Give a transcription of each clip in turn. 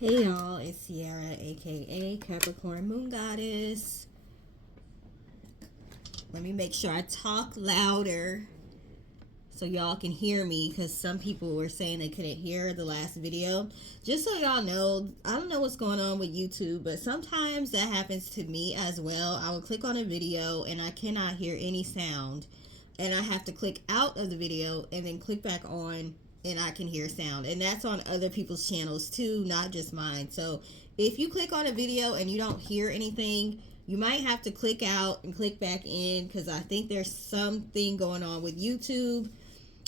Hey y'all, it's Sierra, aka Capricorn Moon Goddess. Let me make sure I talk louder so y'all can hear me, because some people were saying they couldn't hear the last video. Just so y'all know, I don't know what's going on with YouTube, but sometimes that happens to me as well. I will click on a video and I cannot hear any sound, and I have to click out of the video and then click back on and I can hear sound. And that's on other people's channels too, not just mine. So if you click on a video and you don't hear anything, you might have to click out and click back in, because I think there's something going on with YouTube.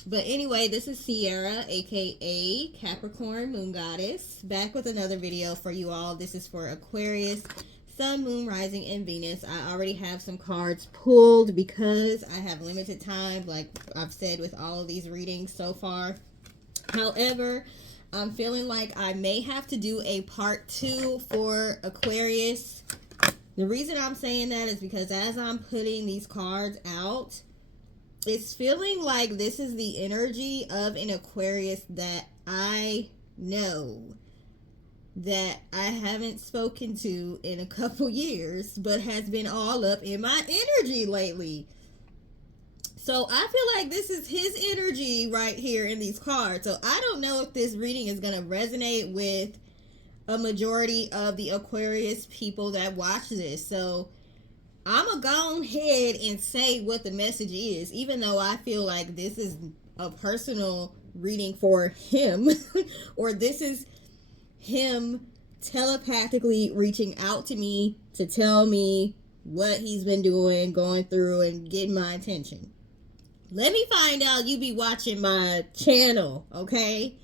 But anyway, this is Sierra, aka Capricorn Moon Goddess, back with another video for you all. This is for Aquarius, Sun, Moon, Rising, and Venus. I already have some cards pulled because I have limited time, like I've said with all of these readings so far. However, I'm feeling like I may have to do a part 2 for Aquarius. The reason I'm saying that is because as I'm putting these cards out, it's feeling like this is the energy of an Aquarius that I know that I haven't spoken to in a couple years, but has been all up in my energy lately. So I feel like this is his energy right here in these cards. So I don't know if this reading is going to resonate with a majority of the Aquarius people that watch this. So I'm going to go ahead and say what the message is, even though I feel like this is a personal reading for him, or this is him telepathically reaching out to me to tell me what he's been doing, going through, and getting my attention. Let me find out. You be watching my channel, okay?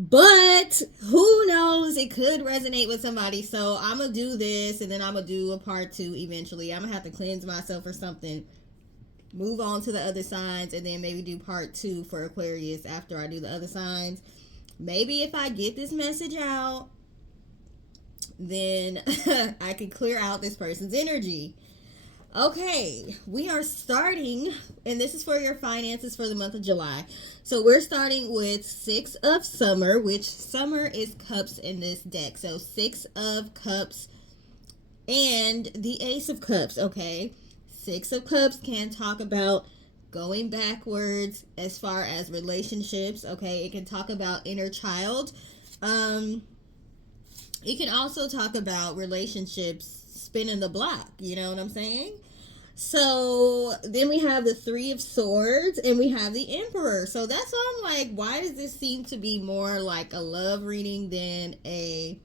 But who knows? It could resonate with somebody. So I'm going to do this, and then I'm going to do a part 2 eventually. I'm going to have to cleanse myself or something. Move on to the other signs, and then maybe do part 2 for Aquarius after I do the other signs. Maybe if I get this message out, then I can clear out this person's energy. Okay, we are starting, and this is for your finances for the month of July. So we're starting with 6 of Summer, which Summer is cups in this deck. So 6 of Cups and the Ace of Cups, okay? 6 of Cups can talk about going backwards as far as relationships, okay? It can talk about inner child. It can also talk about relationships spinning the block, you know what I'm saying? So then we have the 3 of Swords and we have the Emperor. So that's why I'm like, why does this seem to be more like a love reading than a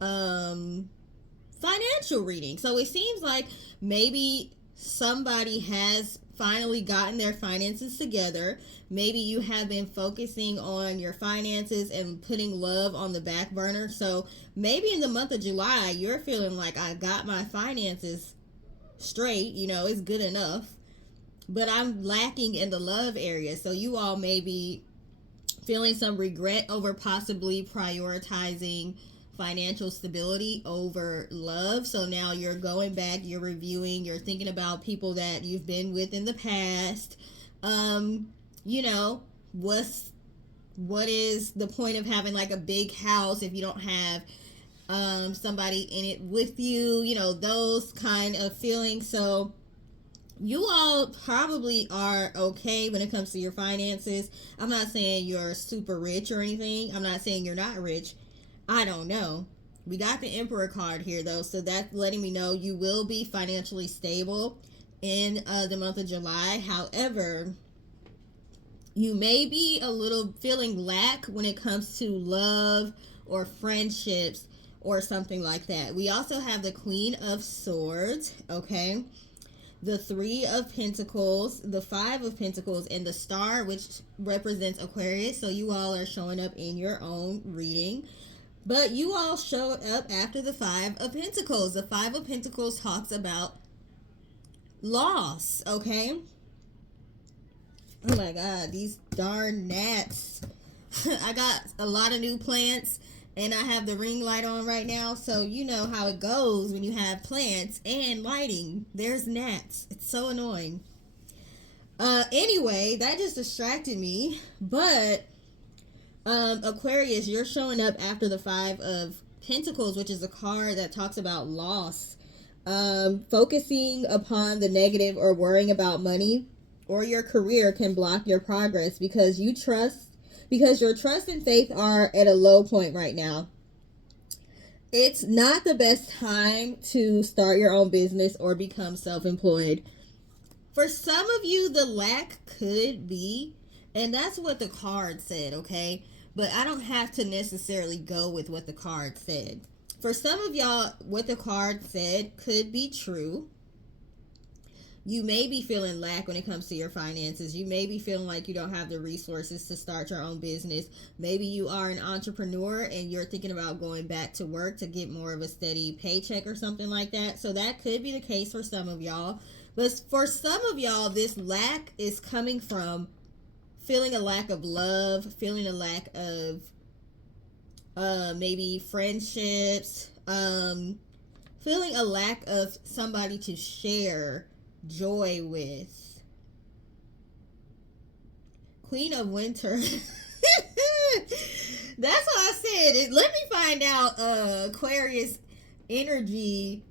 financial reading? So it seems like maybe somebody has finally gotten their finances together. Maybe you have been focusing on your finances and putting love on the back burner. So maybe in the month of July, you're feeling like, I got my finances straight, you know, it's good enough, but I'm lacking in the love area. So you all may be feeling some regret over possibly prioritizing financial stability over love. So now you're going back, you're reviewing, you're thinking about people that you've been with in the past. You know, what is the point of having like a big house if you don't have somebody in it with you, you know, those kind of feelings. So you all probably are okay when it comes to your finances. I'm not saying you're super rich or anything. I'm not saying you're not rich. I don't know. We got the Emperor card here though, so that's letting me know you will be financially stable in the month of July. However, you may be a little feeling lack when it comes to love or friendships or something like that. We also have the Queen of Swords, okay? The 3 of Pentacles, the 5 of Pentacles, and the Star, which represents Aquarius. So you all are showing up in your own reading. But you all showed up after the 5 of Pentacles. The 5 of Pentacles talks about loss, okay? Oh my God, these darn gnats. I got a lot of new plants and I have the ring light on right now. So you know how it goes when you have plants and lighting. There's gnats. It's so annoying. Anyway, that just distracted me. But Aquarius, you're showing up after the Five of Pentacles, which is a card that talks about loss. Focusing upon the negative or worrying about money or your career can block your progress because your trust and faith are at a low point right now. It's not the best time to start your own business or become self-employed. For some of you, the lack could be, and that's what the card said, okay? But I don't have to necessarily go with what the card said. For some of y'all, what the card said could be true. You may be feeling lack when it comes to your finances. You may be feeling like you don't have the resources to start your own business. Maybe you are an entrepreneur and you're thinking about going back to work to get more of a steady paycheck or something like that. So that could be the case for some of y'all. But for some of y'all, this lack is coming from feeling a lack of love, feeling a lack of maybe friendships, feeling a lack of somebody to share joy with. Queen of Winter. That's what I said. Let me find out Aquarius energy.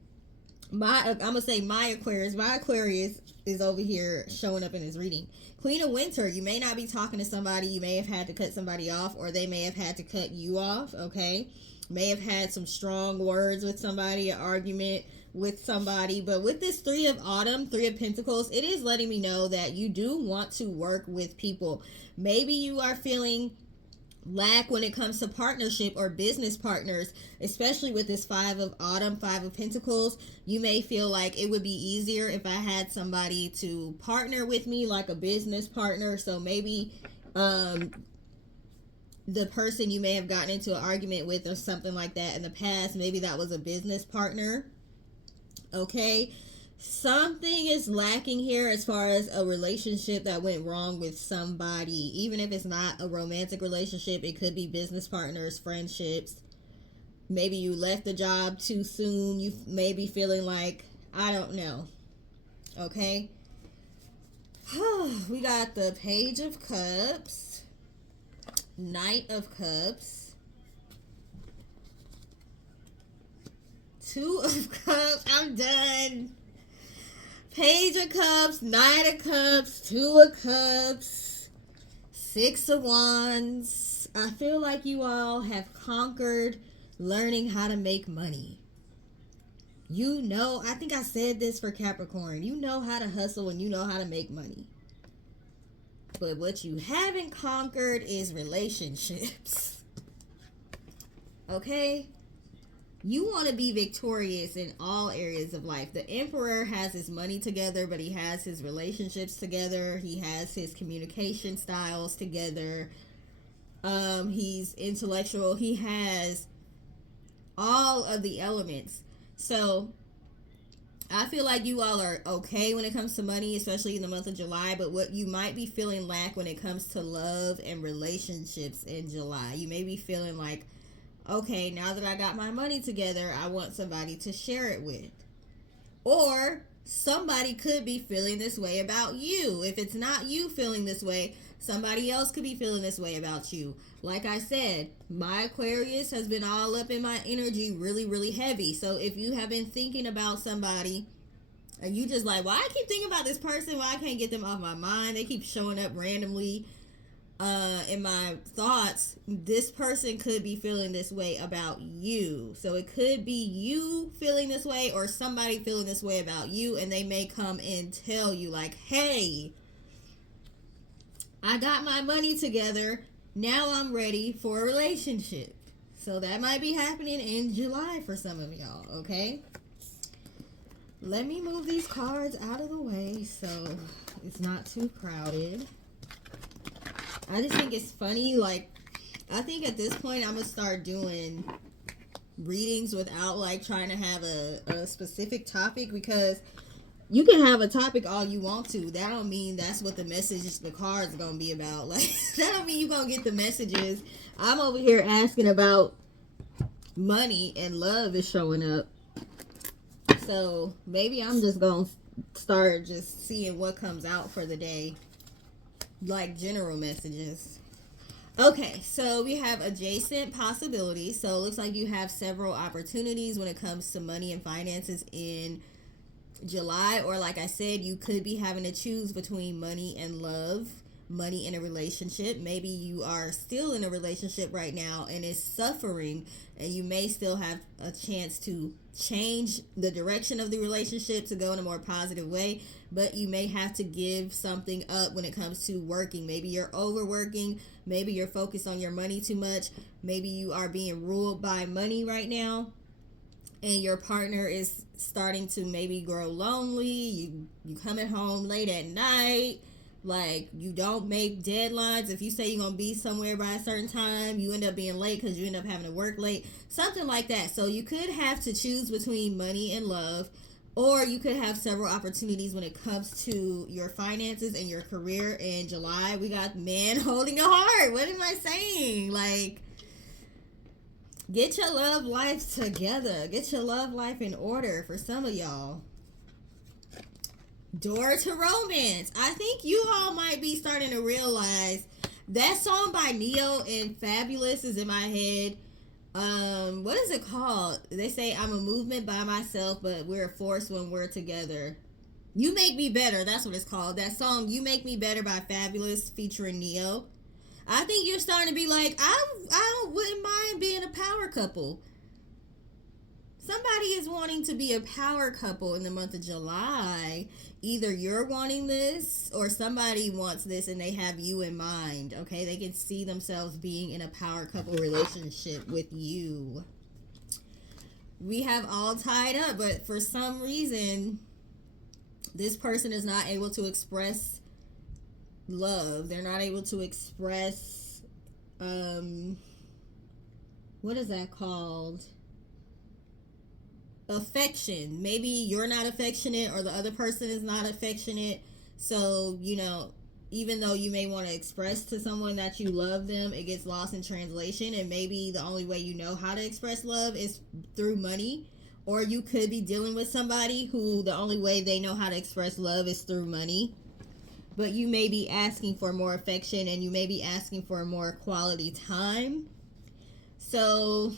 I'm gonna say my Aquarius. My Aquarius is over here showing up in his reading. Queen of Winter, you may not be talking to somebody. You may have had to cut somebody off, or they may have had to cut you off, okay? May have had some strong words with somebody, an argument with somebody. But with this Three of Pentacles, it is letting me know that you do want to work with people. Maybe you are feeling lack when it comes to partnership or business partners, especially with this Five of Pentacles. You may feel like it would be easier if I had somebody to partner with me, like a business partner. So maybe the person you may have gotten into an argument with or something like that in the past, maybe that was a business partner. Okay, something is lacking here as far as a relationship that went wrong with somebody. Even if it's not a romantic relationship, it could be business partners, friendships. Maybe you left the job too soon. You may be feeling like, I don't know. Okay. We got the Page of Cups, Knight of Cups, Two of Cups. I'm done. Page of Cups, Knight of Cups, Two of Cups, Six of Wands. I feel like you all have conquered learning how to make money. You know, I think I said this for Capricorn. You know how to hustle and you know how to make money. But what you haven't conquered is relationships. Okay? You want to be victorious in all areas of life. The Emperor has his money together, but he has his relationships together. He has his communication styles together. He's intellectual. He has all of the elements. So I feel like you all are okay when it comes to money, especially in the month of July. But what you might be feeling lack when it comes to love and relationships in July. You may be feeling like, okay, now that I got my money together, I want somebody to share it with. Or somebody could be feeling this way about you. If it's not you feeling this way, somebody else could be feeling this way about you. Like I said, my Aquarius has been all up in my energy really, really heavy. So if you have been thinking about somebody and you just like, well, I keep thinking about this person, well, I can't get them off my mind. They keep showing up randomly in my thoughts. This person could be feeling this way about you. So it could be you feeling this way or somebody feeling this way about you, and they may come and tell you like, hey, I got my money together, now I'm ready for a relationship. So that might be happening in July for some of y'all. Okay, let me move these cards out of the way so it's not too crowded. I just think it's funny. Like, I think at this point I'm gonna start doing readings without like trying to have a specific topic, because you can have a topic all you want to. That don't mean that's what the message, the cards gonna be about. Like, that don't mean you gonna get the messages. I'm over here asking about money and love is showing up. So maybe I'm just gonna start just seeing what comes out for the day. Like general messages. Okay, so we have adjacent possibilities. So it looks like you have several opportunities when it comes to money and finances in July, or like I said, you could be having to choose between money and love, money in a relationship. Maybe you are still in a relationship right now and it's suffering, and you may still have a chance to change the direction of the relationship to go in a more positive way, but you may have to give something up when it comes to working. Maybe you're overworking, maybe you're focused on your money too much, maybe you are being ruled by money right now, and your partner is starting to maybe grow lonely. You coming home late at night, like you don't make deadlines. If you say you're gonna be somewhere by a certain time, you end up being late because you end up having to work late, something like that. So you could have to choose between money and love, or you could have several opportunities when it comes to your finances and your career in July. We got man holding a heart. What am I saying? Like, get your love life together. Get your love life in order for some of y'all. Door to romance. I think you all might be starting to realize that song by Neo and Fabulous is in my head. What is it called? They say I'm a movement by myself, but we're a force when we're together. You Make Me Better. That's what it's called. That song, You Make Me Better by Fabulous featuring Neo. I think you're starting to be like, I wouldn't mind being a power couple. Somebody is wanting to be a power couple in the month of July. Either you're wanting this or somebody wants this and they have you in mind. Okay, they can see themselves being in a power couple relationship with you. We have all tied up, but for some reason, this person is not able to express love. They're not able to express what is that called? Affection. Maybe you're not affectionate or the other person is not affectionate. So, even though you may want to express to someone that you love them, it gets lost in translation, and maybe the only way you know how to express love is through money. Or you could be dealing with somebody who the only way they know how to express love is through money. But you may be asking for more affection, and you may be asking for more quality time. So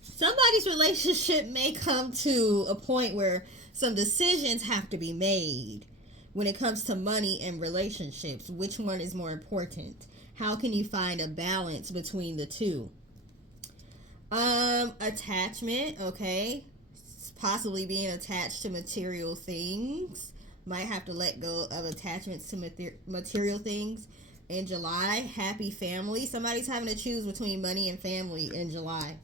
somebody's relationship may come to a point where some decisions have to be made when it comes to money and relationships. Which one is more important? How can you find a balance between the two? Attachment, okay. Possibly being attached to material things. Might have to let go of attachments to material things in July. Happy family. Somebody's having to choose between money and family in July.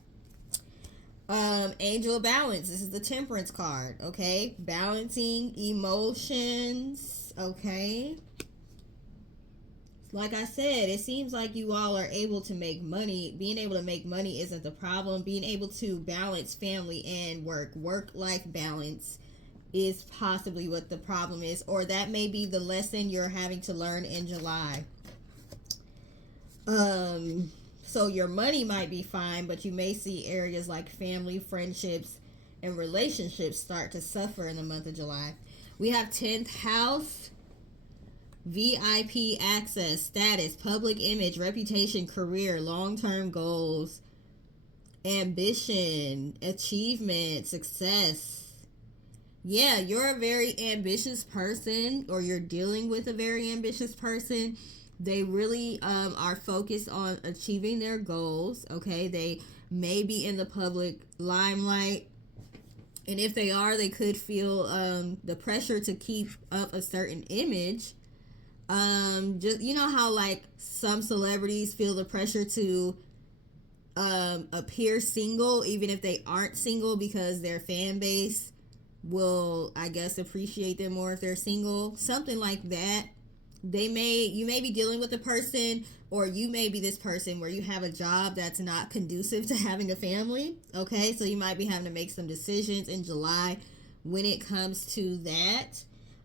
Angel balance. This is the temperance card. Okay. Balancing emotions. Okay. Like I said, it seems like you all are able to make money. Being able to make money isn't the problem. Being able to balance family and work-life balance is possibly what the problem is, or that may be the lesson you're having to learn in July. So your money might be fine, but you may see areas like family, friendships, and relationships start to suffer in the month of July. We have 10th house, VIP access, status, public image, reputation, career, long-term goals, ambition, achievement, success. Yeah, you're a very ambitious person, or you're dealing with a very ambitious person. They really are focused on achieving their goals, okay? They may be in the public limelight, and if they are, they could feel the pressure to keep up a certain image. Just, how like some celebrities feel the pressure to appear single even if they aren't single, because their fan base will, I guess, appreciate them more if they're single. Something like that. You may be dealing with a person, or you may be this person where you have a job that's not conducive to having a family. Okay, so you might be having to make some decisions in July when it comes to that.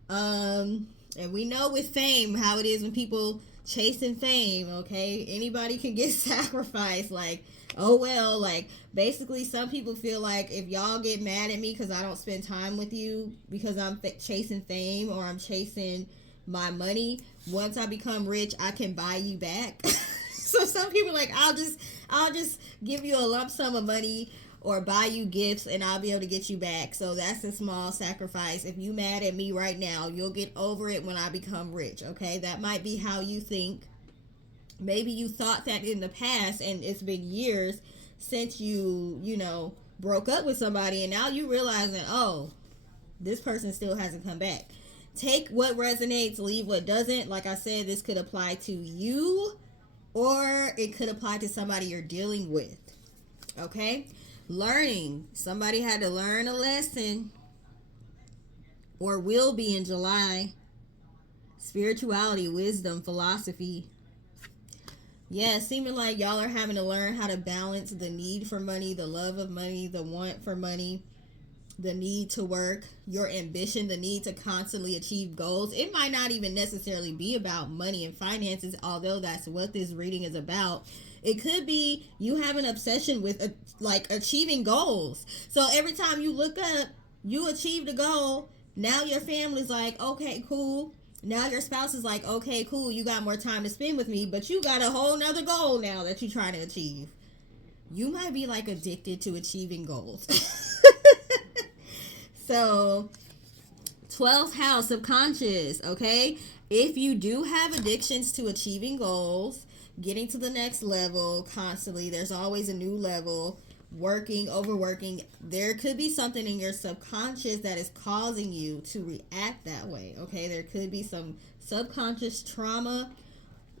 And we know with fame how it is when people chasing fame. Okay, anybody can get sacrificed. Like, oh well, like basically some people feel like if y'all get mad at me because I don't spend time with you because I'm chasing fame or I'm chasing my money, once I become rich I can buy you back. So So some people are like, I'll just give you a lump sum of money or buy you gifts and I'll be able to get you back. So that's a small sacrifice. If you mad at me right now, you'll get over it when I become rich. Okay, that might be how you think. Maybe you thought that in the past and it's been years since you know, broke up with somebody and now you realizing, oh, this person still hasn't come back. Take what resonates, leave what doesn't. Like I said, this could apply to you or it could apply to somebody you're dealing with. Okay? Learning. Somebody had to learn a lesson or will be in July. Spirituality, wisdom, philosophy. Yeah, seeming like y'all are having to learn how to balance the need for money, the love of money, the want for money, the need to work, your ambition, the need to constantly achieve goals. It might not even necessarily be about money and finances, although that's what this reading is about. It could be you have an obsession with like achieving goals. So every time you look up, you achieved a goal. Now your family's like, okay, cool. Now your spouse is like, okay, cool, you got more time to spend with me, but you got a whole nother goal now that you're trying to achieve. You might be like addicted to achieving goals. So, 12th house, subconscious, okay? If you do have addictions to achieving goals, getting to the next level constantly, there's always a new level, working, overworking, there could be something in your subconscious that is causing you to react that way, okay? There could be some subconscious trauma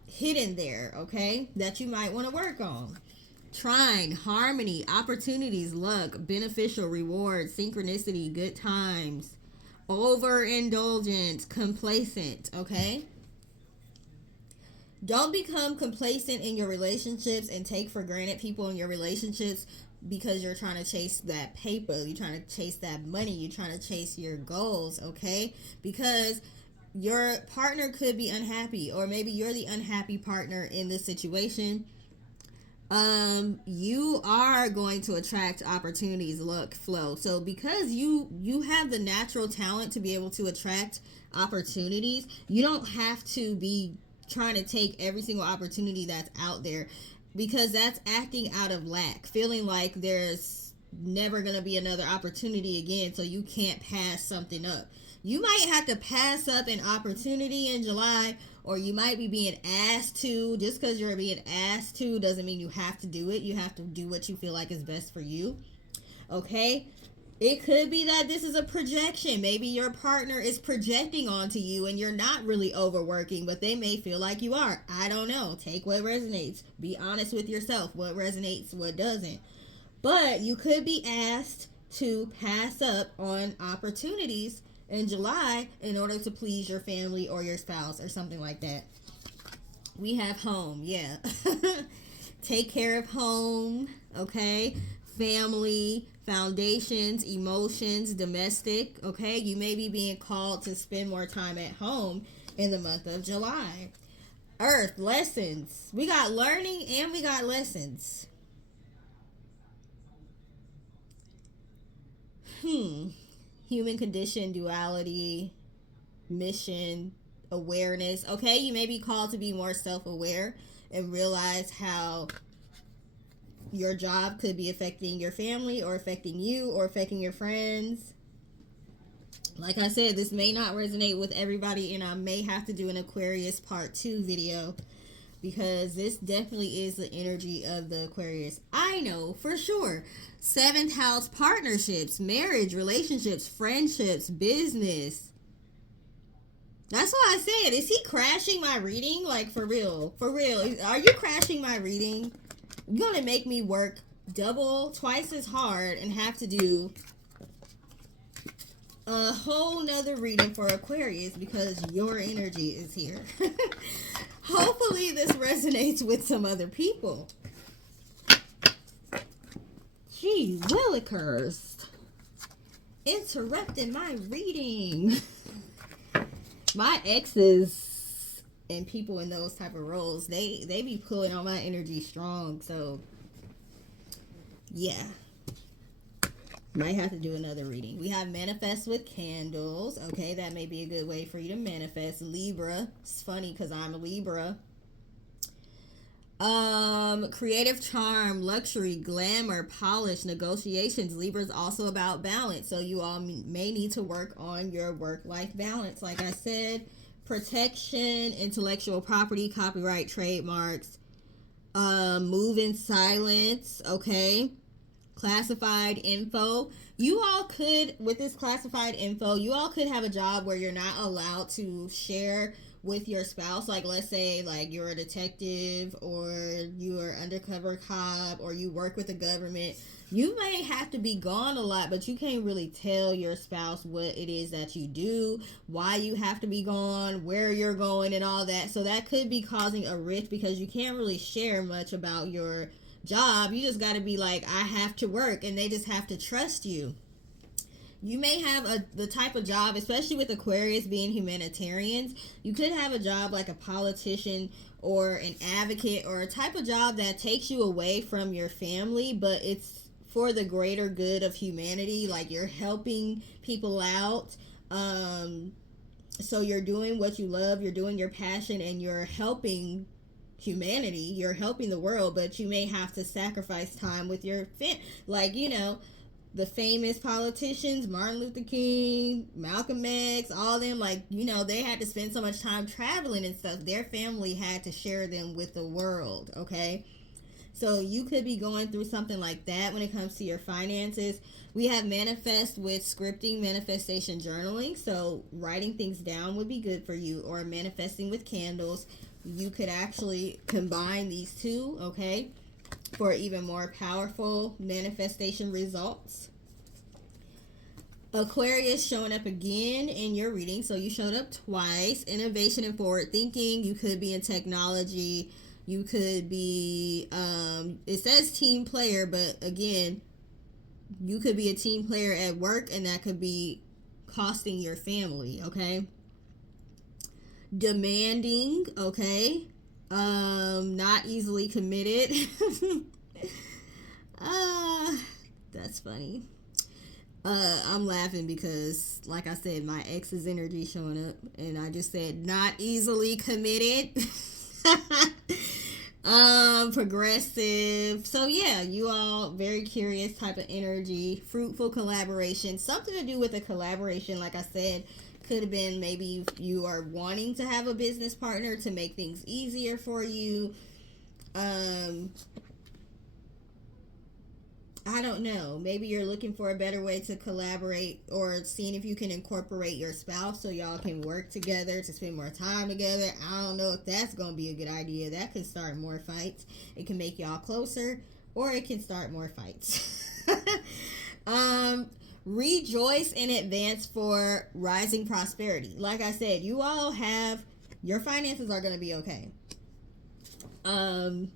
hidden there, okay, that you might want to work on. Trine, harmony, opportunities, luck, beneficial, rewards, synchronicity, good times, overindulgence, complacent, okay? Don't become complacent in your relationships and take for granted people in your relationships because you're trying to chase that paper, you're trying to chase that money, you're trying to chase your goals, okay? Because your partner could be unhappy, or maybe you're the unhappy partner in this situation. You are going to attract opportunities, luck, flow. So because you have the natural talent to be able to attract opportunities, you don't have to be trying to take every single opportunity that's out there, because that's acting out of lack, feeling like there's never going to be another opportunity again, so you can't pass something up. You might have to pass up an opportunity in July, or you might be being asked to. Just because you're being asked to doesn't mean you have to do it. You have to do what you feel like is best for you. Okay? It could be that this is a projection. Maybe your partner is projecting onto you and you're not really overworking, but they may feel like you are. I don't know. Take what resonates. Be honest with yourself. What resonates, what doesn't. But you could be asked to pass up on opportunities in July in order to please your family or your spouse or something like that. We have home, yeah. Take care of home, okay? Family, foundations, emotions, domestic, okay? You may be being called to spend more time at home in the month of July. Earth, lessons. We got learning and we got lessons. Human condition, duality, mission, awareness. Okay, you may be called to be more self-aware and realize how your job could be affecting your family or affecting you or affecting your friends. Like I said, this may not resonate with everybody, and I may have to do an Aquarius part 2 video, because this definitely is the energy of the Aquarius. I know for sure. 7th house, partnerships, marriage, relationships, friendships, business. That's why I said, is he crashing my reading? Like, for real. For real. Are you crashing my reading? You're going to make me work twice as hard and have to do a whole nother reading for Aquarius because your energy is here. Hopefully this resonates with some other people. Gee willikers. Interrupting my reading. My exes and people in those type of roles, they be pulling on my energy strong. So, yeah. Might have to do another reading. We have manifest with candles. Okay, that may be a good way for you to manifest. Libra. It's funny because I'm a Libra. Creative charm, luxury, glamour, polish, negotiations. Libra is also about balance. So you all may need to work on your work-life balance. Like I said, protection, intellectual property, copyright, trademarks, move in silence, okay? Classified info. You all could, with this classified info, you all could have a job where you're not allowed to share with your spouse. Like, let's say like you're a detective or you're an undercover cop or you work with the government. You may have to be gone a lot, but you can't really tell your spouse what it is that you do, why you have to be gone, where you're going, and all that. So that could be causing a rift because you can't really share much about your job. You just got to be like, I have to work, and they just have to trust you. You may have the type of job, especially with Aquarius being humanitarians, you could have a job like a politician or an advocate, or a type of job that takes you away from your family, but it's for the greater good of humanity. Like, you're helping people out. So you're doing what you love, you're doing your passion, and you're helping humanity, you're helping the world, but you may have to sacrifice time with your like, you know, the famous politicians, Martin Luther King, Malcolm X, all them, like, you know, they had to spend so much time traveling and stuff. Their family had to share them with the world, okay? So you could be going through something like that when it comes to your finances. We have manifest with scripting, manifestation journaling. So writing things down would be good for you, or manifesting with candles. You could actually combine these two, okay, for even more powerful manifestation results. Aquarius showing up again in your reading. So you showed up twice. Innovation and forward thinking. You could be in technology. You could be, it says team player, but again, you could be a team player at work, and that could be costing your family, okay? Demanding, okay? Not easily committed. That's funny. I'm laughing because, like I said, my ex's energy showing up, and I just said not easily committed. Progressive. So yeah, you all very curious type of energy. Fruitful collaboration. Something to do with a collaboration, like I said, could have been maybe you are wanting to have a business partner to make things easier for you. I don't know. Maybe you're looking for a better way to collaborate, or seeing if you can incorporate your spouse so y'all can work together to spend more time together. I don't know if that's going to be a good idea. That can start more fights. It can make y'all closer, or it can start more fights. Rejoice in advance for rising prosperity. Like I said, you all have, your finances are going to be okay. And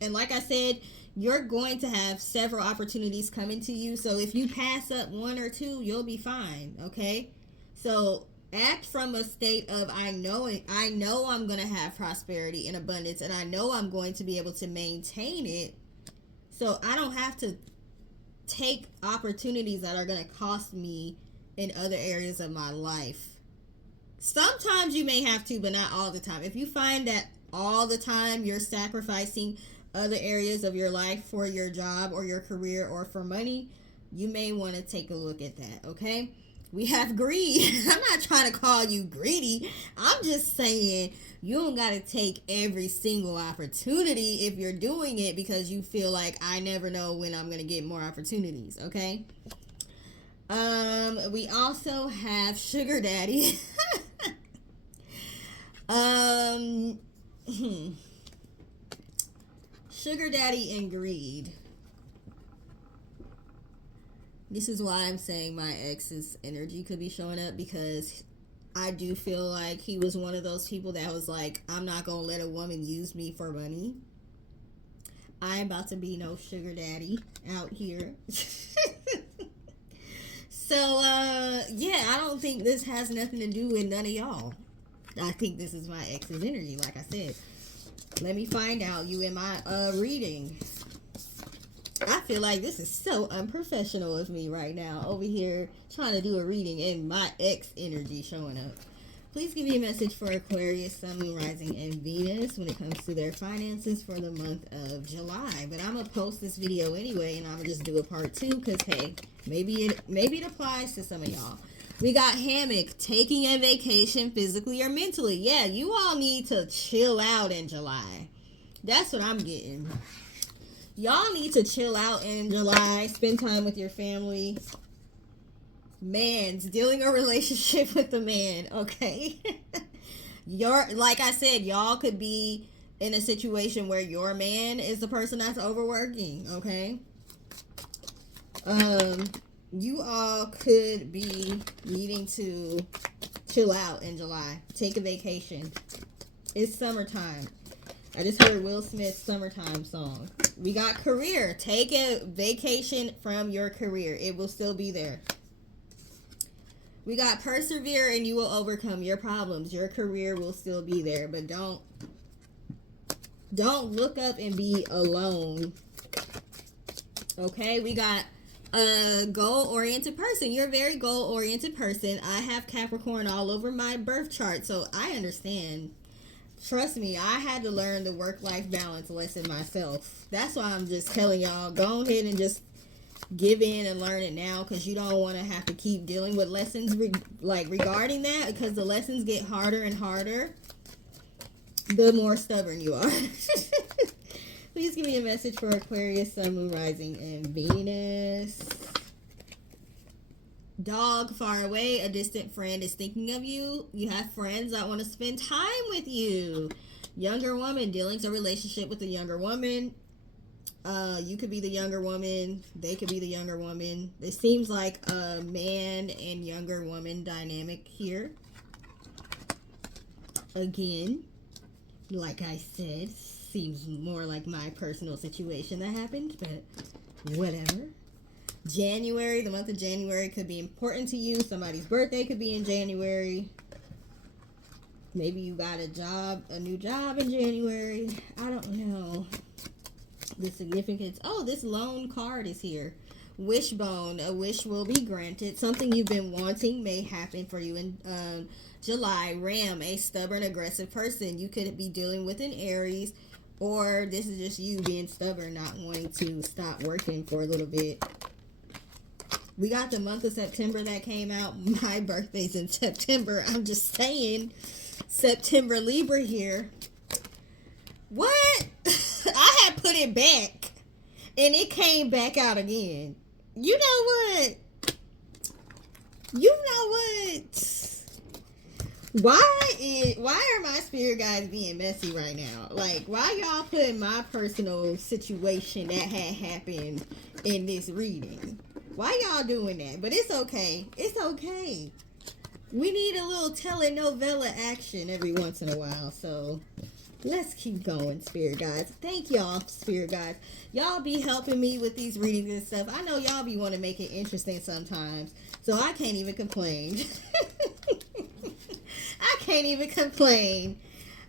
like I said, you're going to have several opportunities coming to you. So if you pass up one or two, you'll be fine, okay? So act from a state of, I know I'm going to have prosperity and abundance, and I know I'm going to be able to maintain it. So I don't have to take opportunities that are going to cost me in other areas of my life. Sometimes you may have to, but not all the time. If you find that all the time you're sacrificing other areas of your life for your job or your career or for money, you may want to take a look at that, okay? We have greed. I'm not trying to call you greedy. I'm just saying you don't got to take every single opportunity if you're doing it because you feel like, I never know when I'm going to get more opportunities, okay? We also have sugar daddy. Sugar daddy and greed. This is why I'm saying my ex's energy could be showing up, because I do feel like he was one of those people that was like, I'm not going to let a woman use me for money. I'm about to be no sugar daddy out here. So, yeah, I don't think this has nothing to do with none of y'all. I think this is my ex's energy, like I said. Let me find out you in my reading. I feel like this is so unprofessional of me right now, over here trying to do a reading and my ex energy showing up. Please give me a message for Aquarius, Sun, Moon, Rising, and Venus when it comes to their finances for the month of July. But I'm going to post this video anyway, and I'm going to just do a part 2 because, hey, maybe it applies to some of y'all. We got hammock, taking a vacation physically or mentally. Yeah, you all need to chill out in July. That's what I'm getting. Y'all need to chill out in July, spend time with your family. Man's dealing a relationship with the man, okay? Like I said, y'all could be in a situation where your man is the person that's overworking, okay? You all could be needing to chill out in July. Take a vacation. It's summertime. I just heard Will Smith's summertime song. We got career. Take a vacation from your career. It will still be there. We got persevere and you will overcome your problems. Your career will still be there, but don't look up and be alone. Okay, we got a goal-oriented person. You're a very goal-oriented person. I have Capricorn all over my birth chart, so I understand. Trust me, I had to learn the work-life balance lesson myself. That's why I'm just telling y'all, go ahead and just give in and learn it now, because you don't want to have to keep dealing with lessons regarding that, because the lessons get harder and harder the more stubborn you are. Please give me a message for Aquarius, Sun, Moon, Rising, and Venus. Dog far away, a distant friend is thinking of you. You have friends that want to spend time with you. Younger woman, dealing with a relationship with a younger woman. You could be the younger woman. They could be the younger woman. It seems like a man and younger woman dynamic here. Again, like I said, seems more like my personal situation that happened, but whatever. January, the month of January could be important to you. Somebody's birthday could be in January. Maybe you got a new job in January. I don't know. The significance. Oh, this lone card is here. Wishbone. A wish will be granted. Something you've been wanting may happen for you in July. Ram. A stubborn, aggressive person. You could be dealing with an Aries, or this is just you being stubborn, not wanting to stop working for a little bit. We got the month of September that came out. My birthday's in September. I'm just saying. September Libra here. What? I had put it back and it came back out again. You know what? Why are my spirit guides being messy right now? Like, why y'all putting my personal situation that had happened in this reading? Why y'all doing that? But it's okay. It's okay. We need a little telenovela action every once in a while. So let's keep going, spirit guides. Thank y'all, spirit guides. Y'all be helping me with these readings and stuff. I know y'all be want to make it interesting sometimes. So I can't even complain. I can't even complain.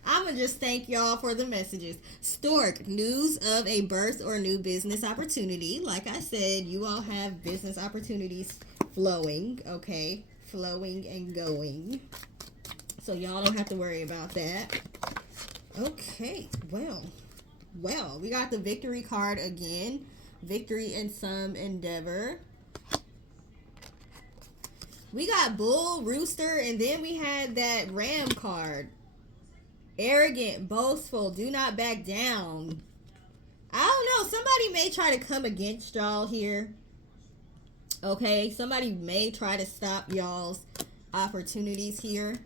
I'm going to just thank y'all for the messages. Stork, news of a birth or new business opportunity. Like I said, you all have business opportunities flowing, okay? Flowing and going. So y'all don't have to worry about that. Okay, well, we got the victory card again. Victory in some endeavor. We got bull, rooster, and then we had that ram card. Arrogant, boastful, do not back down. I don't know. Somebody may try to come against y'all here. Okay, somebody may try to stop y'all's opportunities here.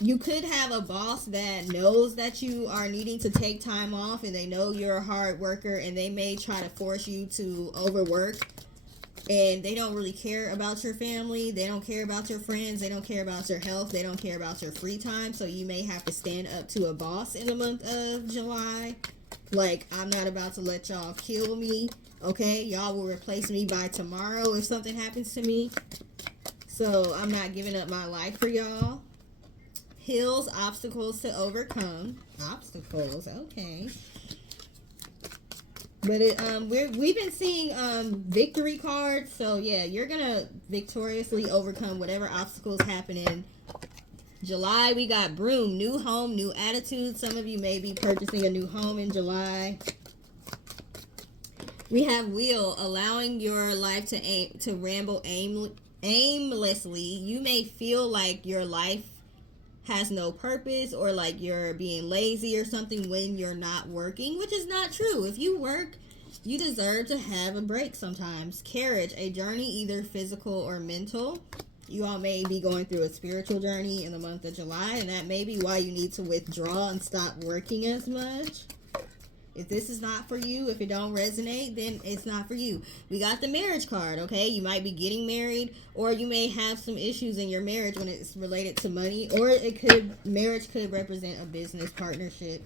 You could have a boss that knows that you are needing to take time off, and they know you're a hard worker, and they may try to force you to overwork. And they don't really care about your family. They don't care about your friends. They don't care about your health. They don't care about your free time. So you may have to stand up to a boss in the month of July. Like, I'm not about to let y'all kill me. Okay? Y'all will replace me by tomorrow if something happens to me. So I'm not giving up my life for y'all. Hills, obstacles to overcome. Obstacles, okay. But we've been seeing victory cards, so yeah, you're gonna victoriously overcome whatever obstacles happening July, we got Broom, new home, new attitude. Some of you may be purchasing a new home in July. We have Wheel, allowing your life to ramble aimlessly. You may feel like your life has no purpose, or like you're being lazy or something when you're not working, which is not true. If you work, you deserve to have a break sometimes. Carriage, a journey either physical or mental. You all may be going through a spiritual journey in the month of July, and that may be why you need to withdraw and stop working as much. If this is not for you, if it don't resonate, then it's not for you. We got the marriage card, okay? You might be getting married, or you may have some issues in your marriage when it's related to money, or marriage could represent a business partnership.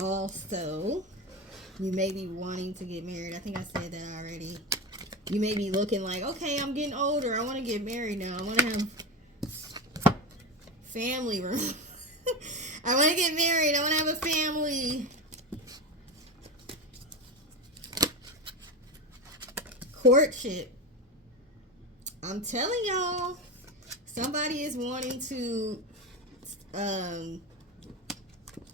Also, you may be wanting to get married. I think I said that already. You may be looking like, okay, I'm getting older. I want to get married now. I want to have family room. I want to get married. I want to have a family. Courtship. I'm telling y'all, somebody is wanting to,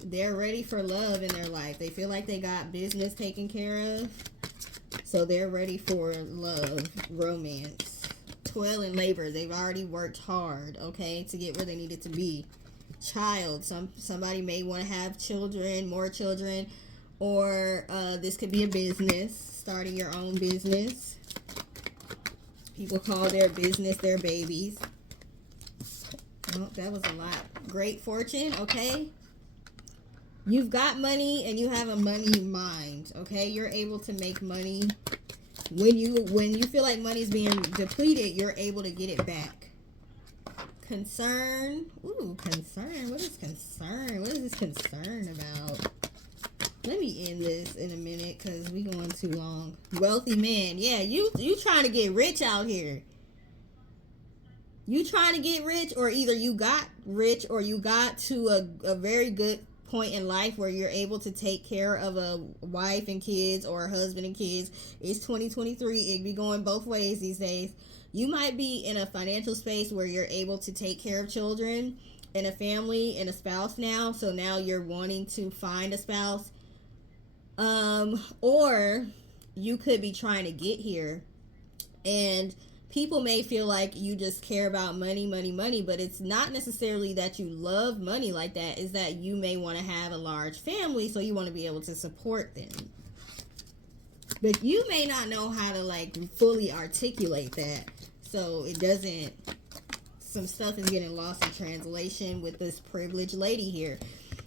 they're ready for love in their life. They feel like they got business taken care of. So they're ready for love, romance. Toil and labor. They've already worked hard, okay, to get where they needed to be. Child. Somebody may want to have children, more children, or this could be a business, starting your own business. People call their business their babies. Oh, that was a lot. Great fortune, okay? You've got money and you have a money mind, okay? You're able to make money. When you feel like money's being depleted, you're able to get it back. Concern. Ooh, concern. What is concern? What is this concern about? Let me end this in a minute because we going too long. Wealthy man. Yeah, you trying to get rich out here. You trying to get rich, or either you got rich or you got to a very good point in life where you're able to take care of a wife and kids, or a husband and kids. It's 2023. It be going both ways these days. You might be in a financial space where you're able to take care of children and a family and a spouse now. So now you're wanting to find a spouse. Or you could be trying to get here. And people may feel like you just care about money, but it's not necessarily that you love money like that. It's that you may want to have a large family, so you want to be able to support them. But you may not know how to like fully articulate that. So it doesn't, some stuff is getting lost in translation with this privileged lady here.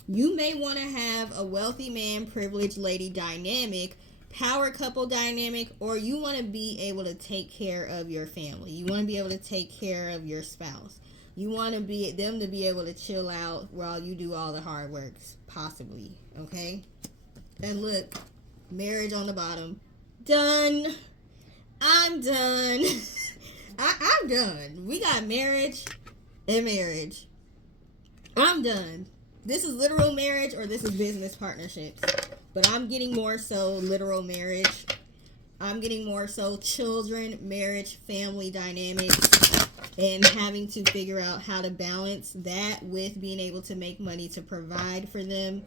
You may want to have a wealthy man, privileged lady dynamic, power couple dynamic, or you want to be able to take care of your family. You want to be able to take care of your spouse. You want to be them to be able to chill out while you do all the hard work, possibly. Okay? And look, marriage on the bottom. Done. I'm done. I'm done. We got marriage and marriage. I'm done. This is literal marriage, or this is business partnerships. But I'm getting more so literal marriage. I'm getting more so children, marriage, family dynamics, and having to figure out how to balance that with being able to make money to provide for them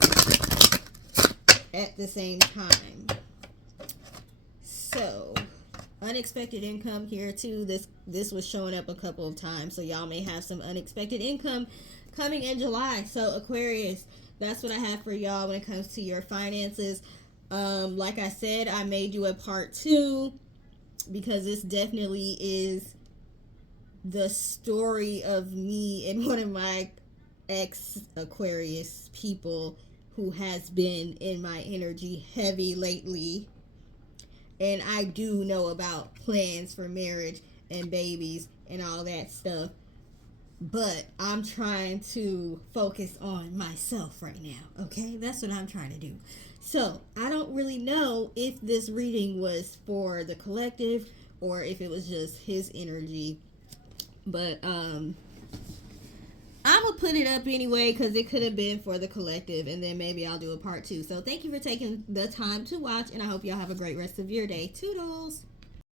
at the same time. So, unexpected income here too. This was showing up a couple of times, so y'all may have some unexpected income coming in July. So Aquarius, that's what I have for y'all when it comes to your finances. Like I said, I made you a part 2 because this definitely is the story of me and one of my ex Aquarius people who has been in my energy heavy lately. And I do know about plans for marriage and babies and all that stuff. But I'm trying to focus on myself right now, okay? That's what I'm trying to do. So, I don't really know if this reading was for the collective or if it was just his energy. But, I'm going to put it up anyway because it could have been for the collective, and then maybe I'll do a part 2. So, thank you for taking the time to watch, and I hope y'all have a great rest of your day. Toodles!